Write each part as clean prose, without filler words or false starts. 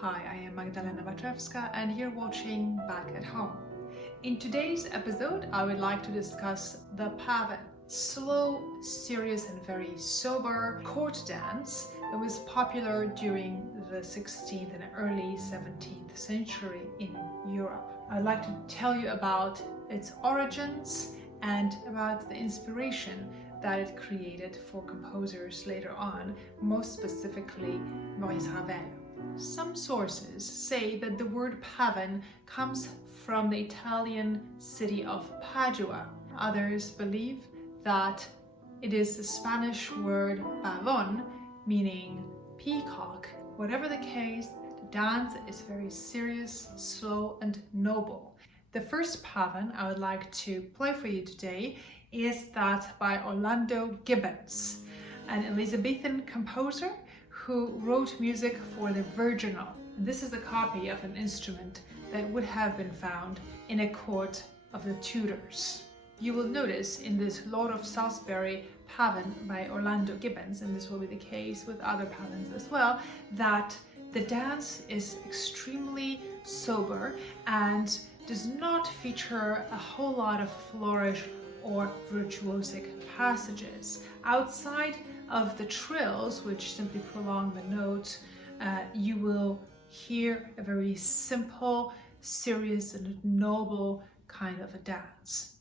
Hi, I am Magdalena Baczewska and you're watching Bach at Home. In today's episode, I would like to discuss the Pavan, slow, serious and very sober court dance that was popular during the 16th and early 17th century in Europe. I'd like to tell you about its origins and about the inspiration that it created for composers later on, most specifically Maurice Ravel. Some sources say that the word pavan comes from the Italian city of Padua. Others believe that it is the Spanish word pavon, meaning peacock. Whatever the case, the dance is very serious, slow and noble. The first pavan I would like to play for you today is that by Orlando Gibbons, an Elizabethan composer who wrote music for the virginal. This is a copy of an instrument that would have been found in a court of the Tudors. You will notice in this Lord of Salisbury Pavan by Orlando Gibbons, and this will be the case with other pavans as well, that the dance is extremely sober and does not feature a whole lot of flourish or virtuosic passages. Outside of the trills, which simply prolong the notes, you will hear a very simple, serious and noble kind of a dance.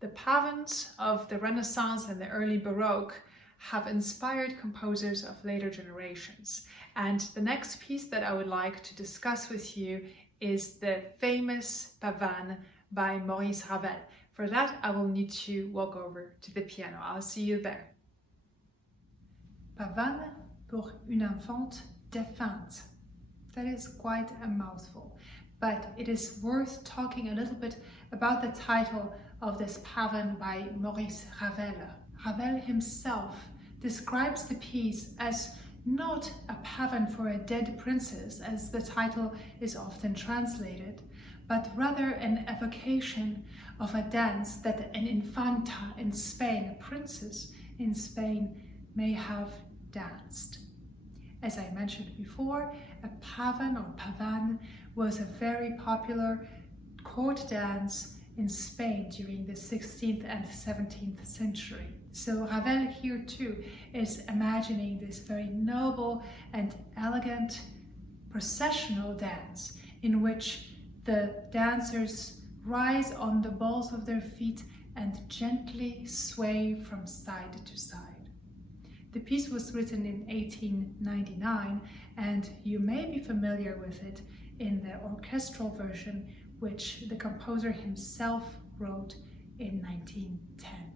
The pavans of the Renaissance and the early Baroque have inspired composers of later generations. And the next piece that I would like to discuss with you is the famous Pavan by Maurice Ravel. For that, I will need to walk over to the piano. I'll see you there. Pavane pour une enfante défunte. That is quite a mouthful, but it is worth talking a little bit about the title of this pavan by Maurice Ravel. Ravel himself describes the piece as not a pavan for a dead princess, as the title is often translated, but rather an evocation of a dance that an infanta in Spain, a princess in Spain, may have danced. As I mentioned before, a pavan or pavan was a very popular court dance in Spain during the 16th and 17th century. So Ravel here too is imagining this very noble and elegant processional dance in which the dancers rise on the balls of their feet and gently sway from side to side. The piece was written in 1899, and you may be familiar with it in the orchestral version, which the composer himself wrote in 1910.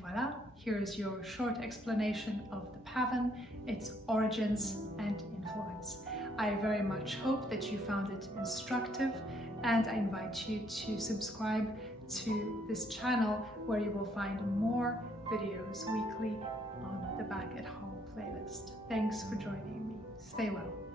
voila, here is your short explanation of the pavan, its origins and influence. I very much hope that you found it instructive, and I invite you to subscribe to this channel where you will find more videos weekly on the Bach at Home playlist. Thanks for joining me. Stay well.